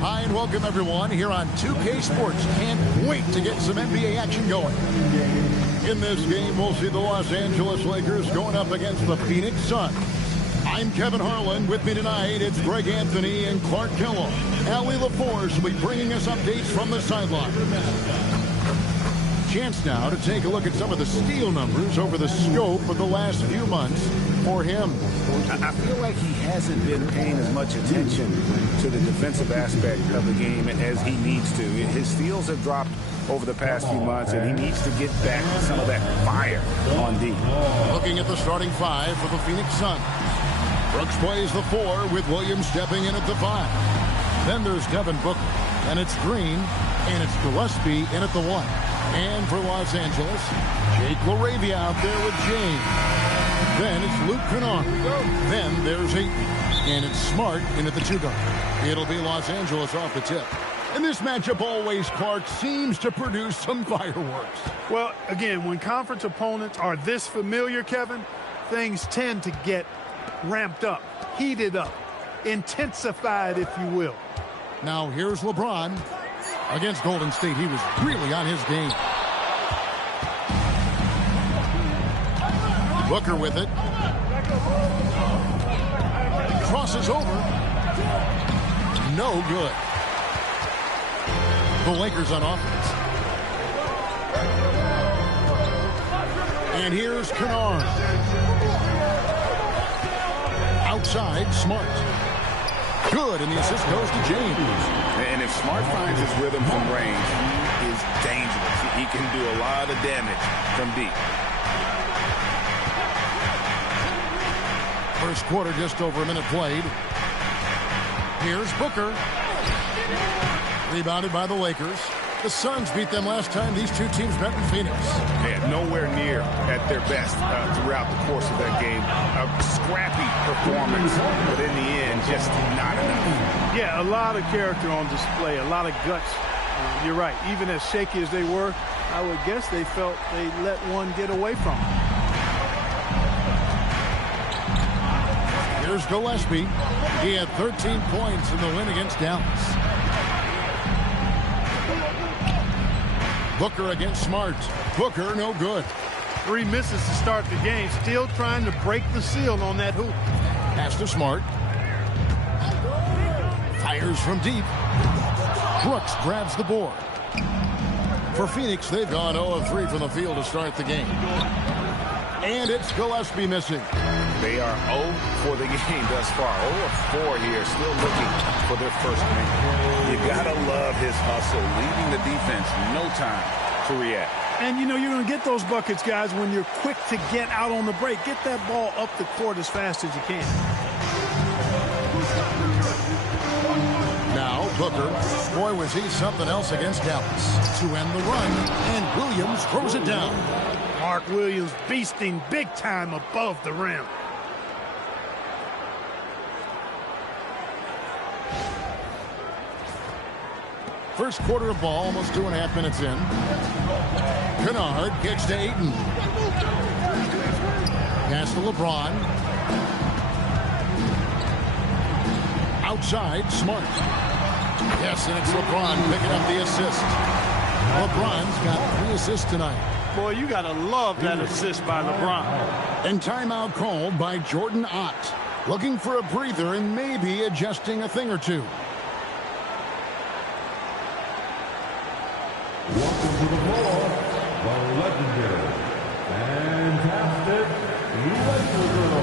Hi and welcome everyone here on 2K Sports. Can't wait to get some NBA action going. In this game, we'll see the Los Angeles Lakers going up against the Phoenix Suns. I'm Kevin Harlan. With me tonight, it's Greg Anthony and Clark Kellogg. Allie LaForce will be bringing us updates from the sideline. Chance now to take a look at some of the steal numbers over the scope of the last few months for him. I feel like he hasn't been paying as much attention to the defensive aspect of the game as he needs to. His steals have dropped over the past few months, and he needs to get back to some of that fire on D. Looking at the starting five for the Phoenix Suns. Brooks plays the 4 with Williams stepping in at the 5. Then there's Devin Booker, and it's Green, and it's Gillespie in at the 1. And for Los Angeles, Jake LaRavia out there with James. Then it's Luke Kennard. Then there's Ayton. And it's Smart in at the 2 guard. It'll be Los Angeles off the tip. And this matchup always, Clark, seems to produce some fireworks. Well, again, when conference opponents are this familiar, Kevin, things tend to get ramped up, heated up, intensified, if you will. Now here's LeBron. Against Golden State, he was really on his game. Booker with it. Crosses over. No good. The Lakers on offense. And here's Kennard. Outside, Smart. Good, and the assist goes to James. And if Smart finds his rhythm from range, he is dangerous. He can do a lot of damage from deep. First quarter, just over a minute played. Here's Booker. Rebounded by the Lakers. The Suns beat them last time these two teams met in Phoenix. Yeah, nowhere near at their best throughout the course of that game. A scrappy performance, but in the end, just not enough. Yeah, a lot of character on display, a lot of guts. You're right. Even as shaky as they were, I would guess they felt they let one get away from them. Here's Gillespie. He had 13 points in the win against Dallas. Booker against Smart. Booker, no good. 3 misses to start the game. Still trying to break the seal on that hoop. Pass to Smart. Fires from deep. Brooks grabs the board. For Phoenix, they've gone 0 of 3 from the field to start the game. And it's Gillespie missing. They are 0 for the game thus far. 0 of 4 here, still looking for their first win. You gotta love his hustle, leaving the defense no time to react. And, you know, you're going to get those buckets, guys, when you're quick to get out on the break. Get that ball up the court as fast as you can. Now, Booker. Boy, was he something else against Dallas. To end the run, and Williams throws it down. Mark Williams beasting big time above the rim. First quarter of ball, almost 2.5 minutes in. Kennard gets to Ayton. Pass to LeBron. Outside, Smart. Yes, and it's LeBron picking up the assist. LeBron's got 3 assists tonight. Boy, you got to love that assist by LeBron. And timeout called by Jordan Ott. Looking for a breather and maybe adjusting a thing or two. Welcome to the floor, the legendary, fantastic Electrical.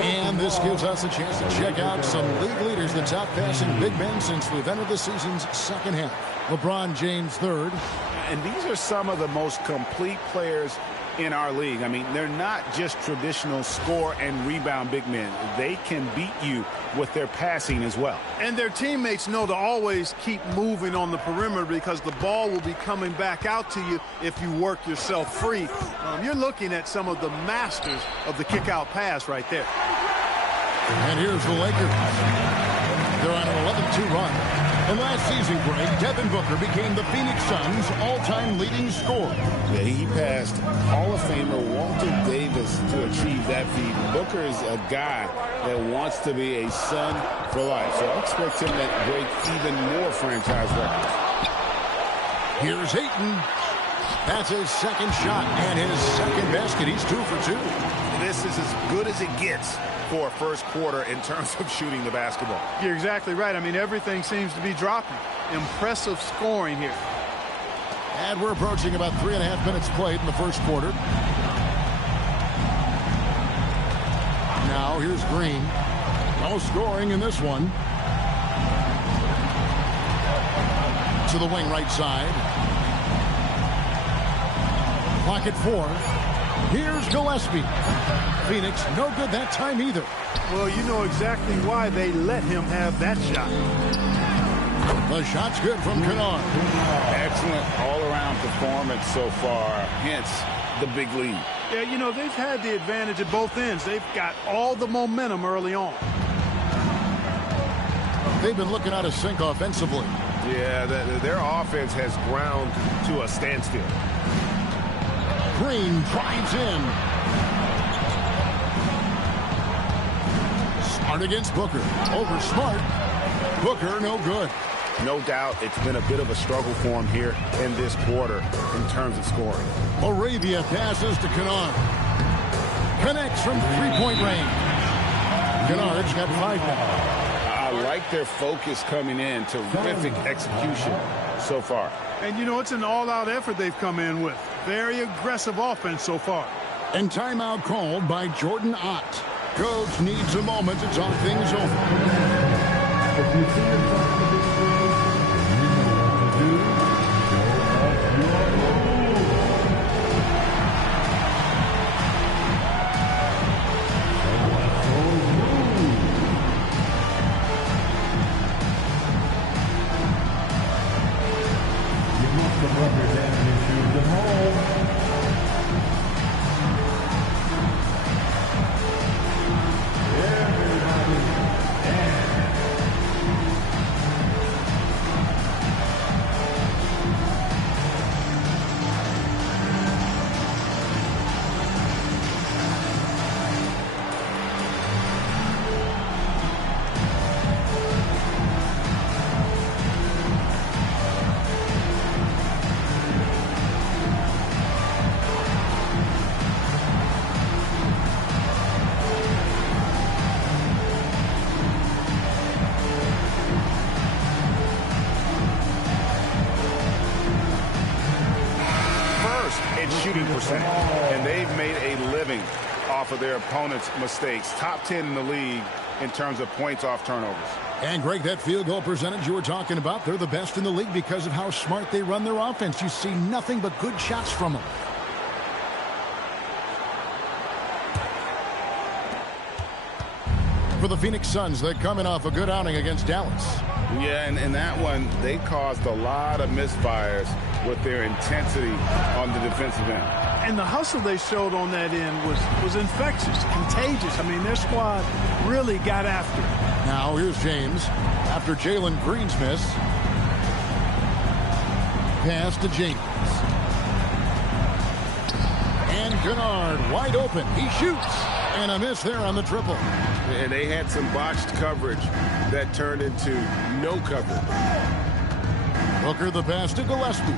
And this gives us a chance to check out some league leaders that's outpassing big men since we've entered the season's second half. LeBron James third. And these are some of the most complete players in our league. I mean, they're not just traditional score and rebound big men. They can beat you with their passing as well. And their teammates know to always keep moving on the perimeter because the ball will be coming back out to you if you work yourself free. You're looking at some of the masters of the kick-out pass right there. And here's the Lakers. They're on an 11-2 run. And last season, Greg, Devin Booker became the Phoenix Suns' all-time leading scorer. Yeah, he passed Hall of Famer Walter Davis to achieve that feat. Booker is a guy that wants to be a Sun for life. So I expect him to break even more franchise records. Here's Ayton. That's his second shot and his second basket. He's 2 for 2. This is as good as it gets for a first quarter in terms of shooting the basketball. You're exactly right. I mean, everything seems to be dropping. Impressive scoring here. And we're approaching about 3.5 minutes played in the first quarter. Now here's Green. No scoring in this one. To the wing right side. Clock at 4. Here's Gillespie. Phoenix, no good that time either. Well, you know exactly why they let him have that shot. The shot's good from Kennard. Excellent all-around performance so far, hence the big lead. Yeah, you know, they've had the advantage at both ends. They've got all the momentum early on. They've been looking out of sync offensively. Yeah, their offense has ground to a standstill. Green drives in. Smart against Booker. Over Smart. Booker, no good. No doubt it's been a bit of a struggle for him here in this quarter in terms of scoring. Arabia passes to Kennard. Connects from three-point range. Kennard's got 5 now. I like their focus coming in. Terrific execution so far. And, you know, it's an all-out effort they've come in with. Very aggressive offense so far. And timeout called by Jordan Ott. Coach needs a moment to talk things over. Shooting percentage, and they've made a living off of their opponent's mistakes. Top 10 in the league in terms of points off turnovers. And Greg, that field goal percentage you were talking about, they're the best in the league because of how smart they run their offense. You see nothing but good shots from them. For the Phoenix Suns, they're coming off a good outing against Dallas. Yeah, and in that one, they caused a lot of misfires with their intensity on the defensive end. And the hustle they showed on that end was infectious, contagious. I mean, their squad really got after it. Now here's James after Jalen Green's miss. Pass to James. And Kennard wide open. He shoots. And a miss there on the triple. And they had some botched coverage that turned into no coverage. Booker the pass to Gillespie.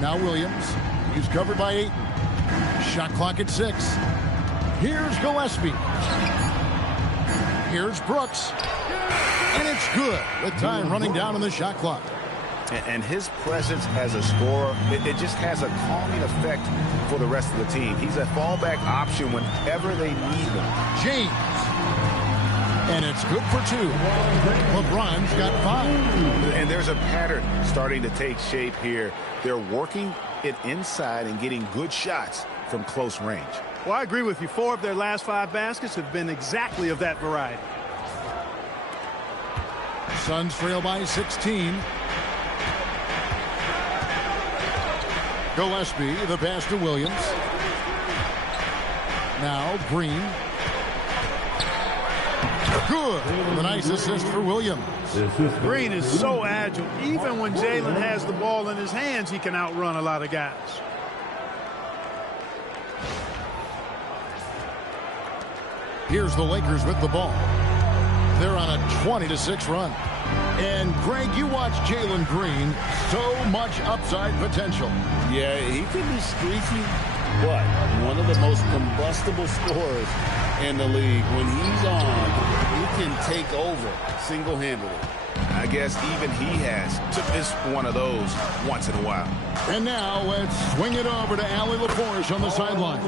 Now Williams. He's covered by Ayton. Shot clock at 6. Here's Gillespie. Here's Brooks. And it's good with time running down on the shot clock. And his presence as a scorer, it just has a calming effect for the rest of the team. He's a fallback option whenever they need him. James. And it's good for 2. LeBron's got 5. And there's a pattern starting to take shape here. They're working it inside and getting good shots from close range. Well, I agree with you. 4 of their last 5 baskets have been exactly of that variety. Suns trail by 16. Gillespie, the pass to Williams. Now Green. Good. A nice assist for Williams. Green is so agile. Even when Jalen has the ball in his hands, he can outrun a lot of guys. Here's the Lakers with the ball. They're on a 20-6 run. And, Greg, you watch Jalen Green. So much upside potential. Yeah, he can be streaky, but one of the most combustible scorers in the league. When he's on, he can take over single-handedly. I guess even he has to miss one of those once in a while. And now let's swing it over to Allie LaForge on the sideline.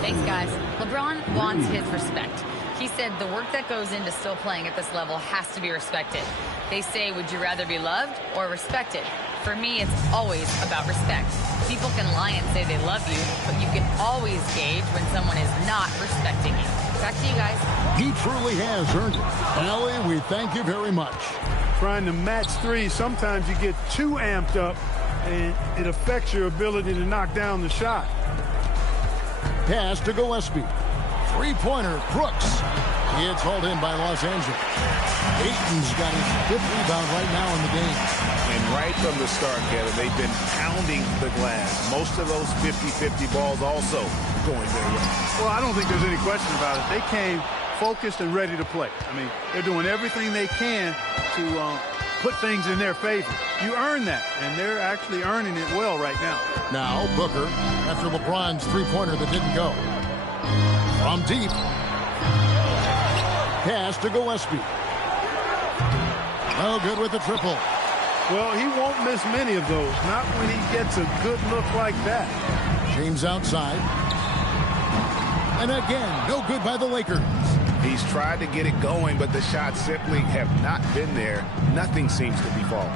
Thanks, guys. LeBron wants his respect. He said the work that goes into still playing at this level has to be respected. They say, would you rather be loved or respected? For me, it's always about respect. People can lie and say they love you, but you can always gauge when someone is not respecting you. Back to you guys. He truly has earned it. Allie, we thank you very much. Trying to match 3, sometimes you get too amped up, and it affects your ability to knock down the shot. Pass to Gillespie. Three-pointer, Brooks. It's hauled in by Los Angeles. Ayton's got his 5th rebound right now in the game. And right from the start, Kevin, they've been pounding the glass. Most of those 50-50 balls also going their way. Well, I don't think there's any question about it. They came focused and ready to play. I mean, they're doing everything they can to put things in their favor. You earn that, and they're actually earning it well right now. Now Booker, after LeBron's three-pointer that didn't go. From deep. Pass to Gillespie. Oh, good with the triple. Well, he won't miss many of those, not when he gets a good look like that. James outside. And again, no good by the Lakers. He's tried to get it going, but the shots simply have not been there. Nothing seems to be falling.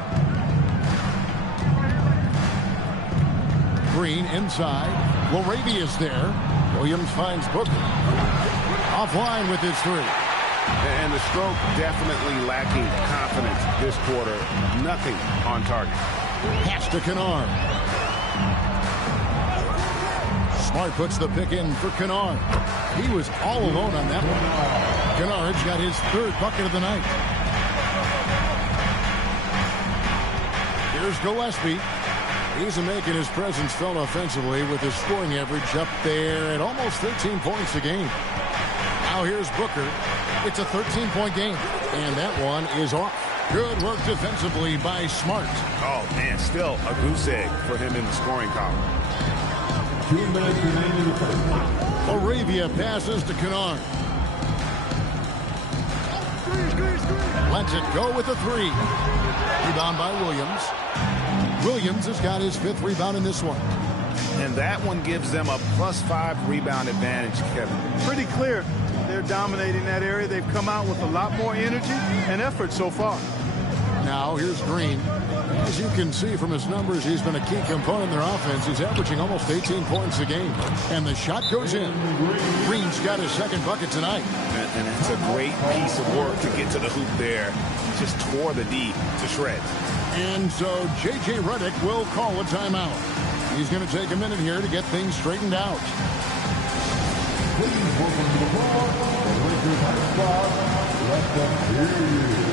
Green inside. Laravia's there. Williams finds Booker. Offline with his 3. And the stroke definitely lacking confidence this quarter. Nothing on target. Pass to Kennard. Smart puts the pick in for Kennard. He was all alone on that one. Kennard's got his 3rd bucket of the night. Here's Gillespie. He's making his presence felt offensively with his scoring average up there at almost 13 points a game. Now here's Booker. It's a 13-point game, and that one is off. Good work defensively by Smart. Oh, man, still a goose egg for him in the scoring column. 2 minutes remaining in the first. Arabia passes to Kennard. Lets it go with a 3. Rebound by Williams. Williams has got his 5th rebound in this one. And that one gives them a +5 rebound advantage, Kevin. Pretty clear they're dominating that area. They've come out with a lot more energy and effort so far. Now here's Green. As you can see from his numbers, he's been a key component in their offense. He's averaging almost 18 points a game. And the shot goes in. Green's got his 2nd bucket tonight. And it's a great piece of work to get to the hoop there. Just tore the D to shreds. And so J.J. Redick will call a timeout. He's going to take a minute here to get things straightened out. Please welcome to the ball, the Lakers high squad. Let them hear you.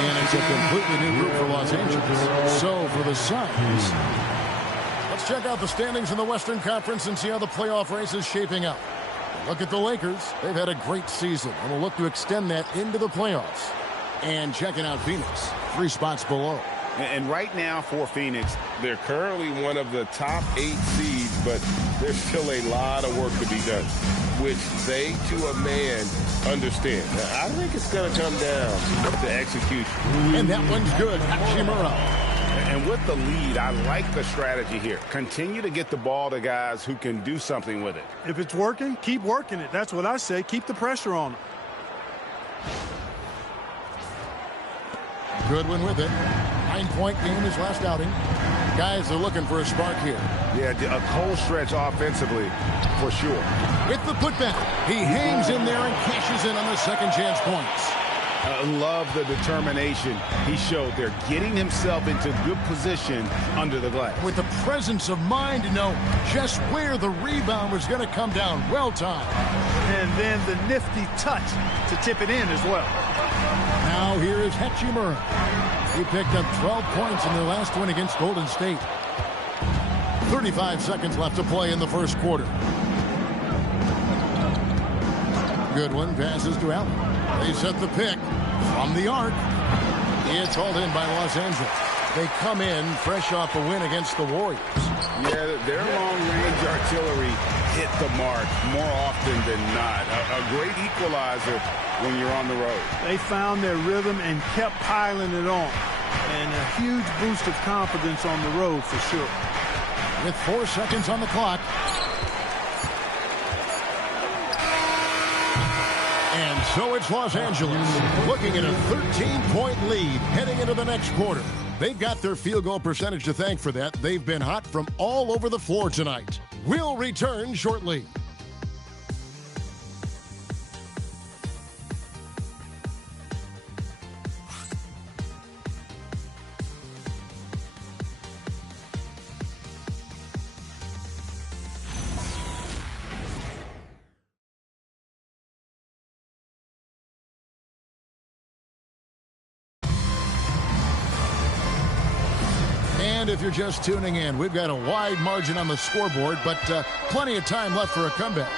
And it's a completely new group for Los Angeles. So for the Suns, let's check out the standings in the Western Conference and see how the playoff race is shaping up. Look at the Lakers. They've had a great season and will look to extend that into the playoffs. And checking out Phoenix, 3 spots below. And right now for Phoenix, they're currently one of the top 8 seeds, but there's still a lot of work to be done, which they, to a man, understand. Now, I think it's going to come down to execution. And that one's good. Hachimura. And with the lead, I like the strategy here. Continue to get the ball to guys who can do something with it. If it's working, keep working it. That's what I say. Keep the pressure on them. Goodwin with it. 9-point game his last outing. Guys are looking for a spark here. Yeah, a cold stretch offensively, for sure. With the putback, he hangs in there and cashes in on the second chance points. I love the determination he showed there, getting himself into good position under the glass. With the presence of mind to know just where the rebound was going to come down. Well timed. And then the nifty touch to tip it in as well. Now here is Hachimura. He picked up 12 points in their last win against Golden State. 35 seconds left to play in the first quarter. Goodwin passes to Allen. They set the pick from the arc. It's hauled in by Los Angeles. They come in fresh off a win against the Warriors. Yeah, their long-range artillery hit the mark more often than not. A great equalizer when you're on the road. They found their rhythm and kept piling it on. And a huge boost of confidence on the road for sure. With 4 seconds on the clock. And so it's Los Angeles looking at a 13-point lead heading into the next quarter. They've got their field goal percentage to thank for that. They've been hot from all over the floor tonight. We'll return shortly. And if you're just tuning in, we've got a wide margin on the scoreboard, but plenty of time left for a comeback.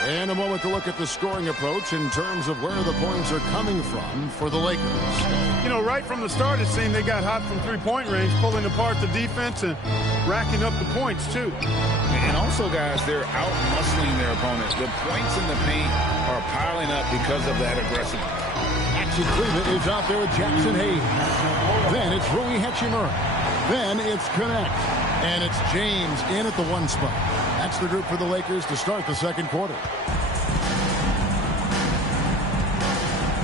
And a moment to look at the scoring approach in terms of where the points are coming from for the Lakers. You know, right from the start, it seemed they got hot from three-point range, pulling apart the defense and racking up the points, too. And also, guys, they're out-muscling their opponents. The points in the paint are piling up because of that aggressiveness. Axel Cleveland is out there with Jackson Hayes. Then it's Rui Hachimura. Then it's Connect. And it's James in at the 1 spot. That's the group for the Lakers to start the second quarter.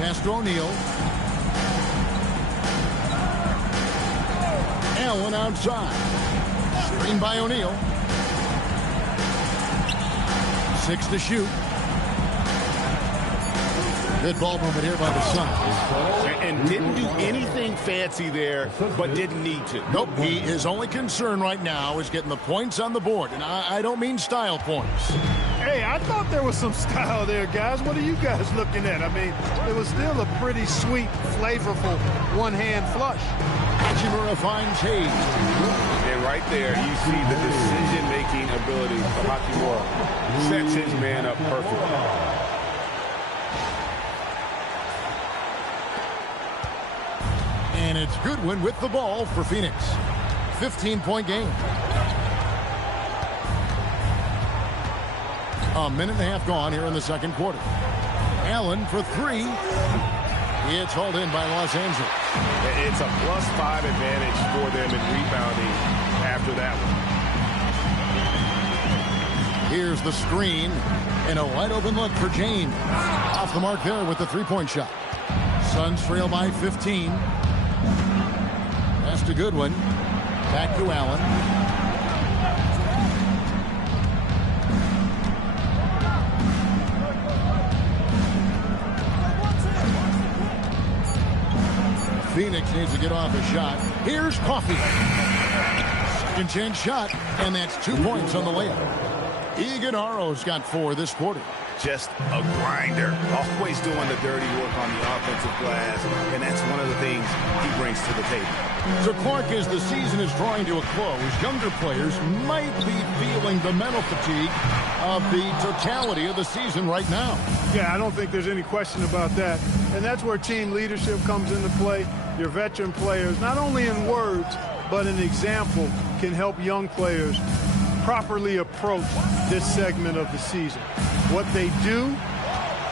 Pass to O'Neal. Allen outside. Screen by O'Neal. 6 to shoot. Good ball movement here by the Suns. And didn't do anything fancy there, but didn't need to. Nope, his only concern right now is getting the points on the board. And I don't mean style points. Hey, I thought there was some style there, guys. What are you guys looking at? I mean, it was still a pretty sweet, flavorful one-hand flush. Hachimura finds Hayes. And right there, you see the decision-making ability of Hachimura. Sets his man up perfectly. And it's Goodwin with the ball for Phoenix. 15-point game. A minute and a half gone here in the second quarter. Allen for 3. It's hauled in by Los Angeles. It's a +5 advantage for them in rebounding after that one. Here's the screen. And a wide open look for James. Off the mark there with the 3-point shot. Suns trail by 15. Pass to Goodwin. Back to Allen. Phoenix needs to get off a shot. Here's Coffey. Second chance shot, and that's 2 points on the layup. Iguodala's got 4 this quarter. just a grinder, always doing the dirty work on the offensive glass, and that's one of the things he brings to the table. So, Clark, as the season is drawing to a close, younger players might be feeling the mental fatigue of the totality of the season right now. Yeah, I don't think there's any question about that. And that's where team leadership comes into play. Your veteran players, not only in words, but an example, can help young players properly approach this segment of the season. What they do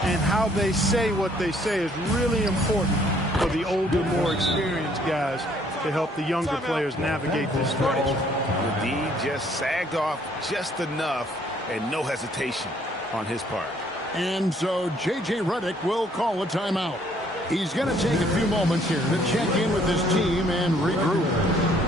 and how they say what they say is really important for the older, more experienced guys to help the younger players navigate this stretch. The D just sagged off just enough and no hesitation on his part. And so J.J. Redick will call a timeout. He's going to take a few moments here to check in with his team and regroup.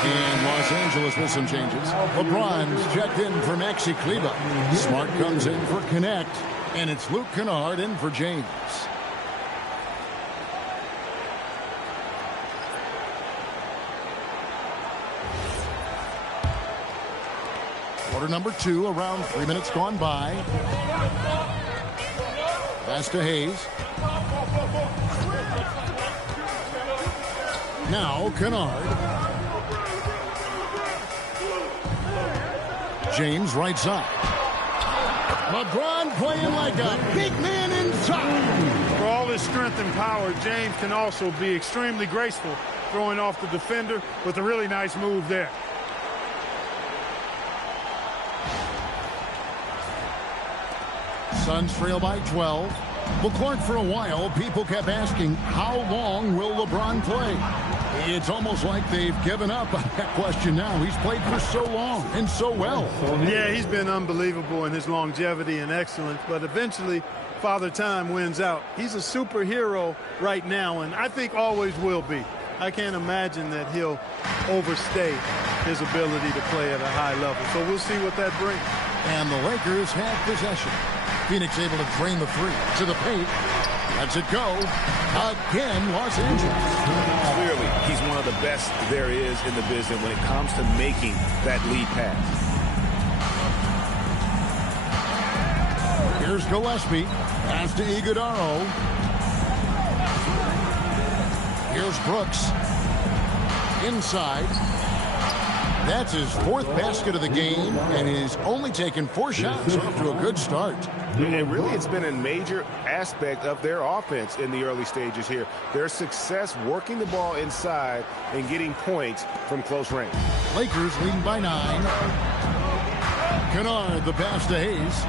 And Los Angeles with some changes. LeBron's checked in for Maxi Kleber. Smart comes in for Connect. And it's Luke Kennard in for James. Quarter number 2, around 3 minutes gone by. Pass to Hayes. Now Kennard. James right side. LeBron playing like a big man inside. For all his strength and power, James can also be extremely graceful, throwing off the defender with a really nice move there. Suns trail by 12. Well, Clark, for a while, people kept asking, how long will LeBron play? It's almost like they've given up on that question now. He's played for so long and so well. Yeah, he's been unbelievable in his longevity and excellence, but eventually Father Time wins out. He's a superhero right now, and I think always will be. I can't imagine that he'll overstay his ability to play at a high level. So we'll see what that brings. And the Lakers have possession. Phoenix able to drain the three to the paint. Lets it go. Again, Los Angeles. Clearly, he's one of the best there is in the business when it comes to making that lead pass. Here's Gillespie. Pass to Iguodaro. Here's Brooks. Inside. That's his 4th basket of the game, and he's only taken 4 shots off to a good start. And really, it's been a major aspect of their offense in the early stages here. Their success working the ball inside and getting points from close range. Lakers leading by 9. Kennard, the pass to Hayes.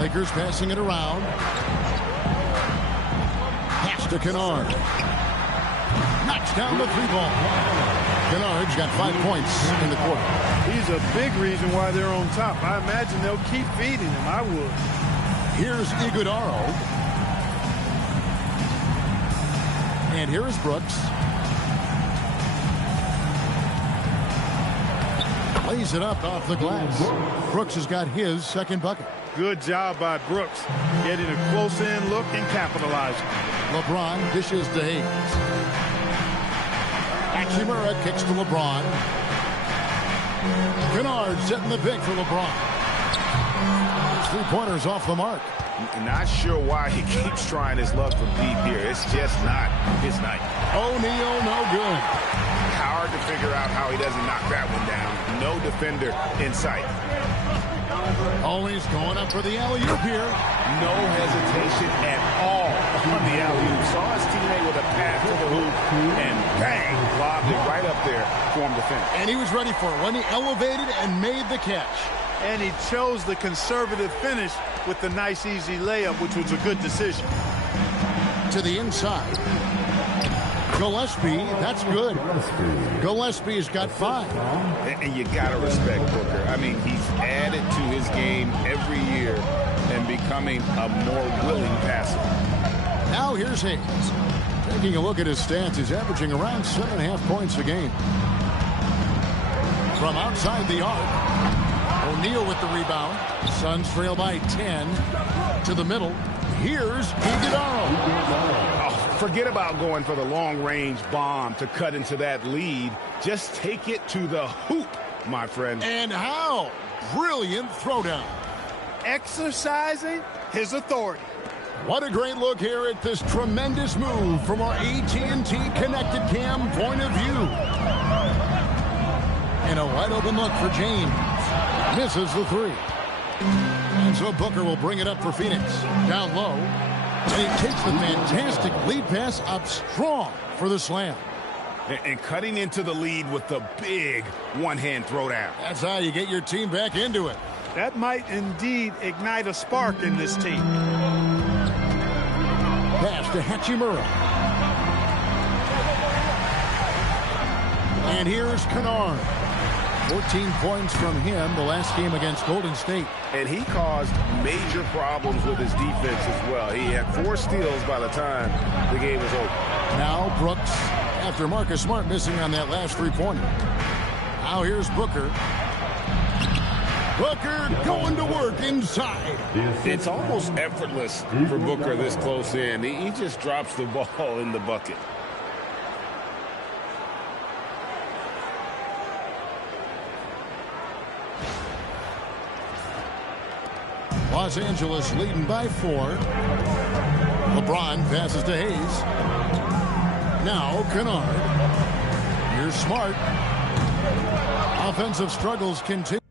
Lakers passing it around. Pass to Kennard. Knocks down the 3-ball. Kennard's got 5 points in the quarter. He's a big reason why they're on top. I imagine they'll keep feeding him. I would. Here's Iguodaro. And here is Brooks. Lays it up off the glass. Brooks has got his 2nd bucket. Good job by Brooks, getting a close-in look and capitalizing. LeBron dishes to Hayes. Hachimura kicks to LeBron. Kennard setting the pick for LeBron. 3-pointers off the mark. Not sure why he keeps trying his luck from deep here. It's just not his night. O'Neal, no good. Hard to figure out how he doesn't knock that one down. No defender in sight. Always going up for the alley-oop here. No hesitation at all on the alley-oop. Saw his teammate with a pass to the hoop, and bang, lobbed it right up there for him to finish. And he was ready for it when he elevated and made the catch. And he chose the conservative finish with the nice, easy layup, which was a good decision. To the inside. Gillespie, that's good. Gillespie's got 5. And you got to respect Booker. I mean, he's added to his game every year and becoming a more willing passer. Now here's Hayes. Taking a look at his stats, he's averaging around 7.5 points a game. From outside the arc. O'Neal with the rebound. Suns trail by 10. To the middle. Here's Iguodala. Oh, forget about going for the long-range bomb to cut into that lead. Just take it to the hoop, my friend. And how? Brilliant throwdown. Exercising his authority. What a great look here at this tremendous move from our AT&T Connected Cam point of view. And a wide open look for James. Misses the 3. And so Booker will bring it up for Phoenix. Down low. And he takes the fantastic lead pass up strong for the slam. And cutting into the lead with the big one-hand throwdown. That's how you get your team back into it. That might indeed ignite a spark in this team. Pass to Hachimura. And here's Kennard. 14 points from him the last game against Golden State. And he caused major problems with his defense as well. He had 4 steals by the time the game was over. Now Brooks, after Marcus Smart missing on that last 3-pointer. Now here's Booker. Booker going to work inside. It's almost effortless for Booker this close in. He just drops the ball in the bucket. Los Angeles leading by 4. LeBron passes to Hayes. Now Kennard. Here's Smart. Offensive struggles continue.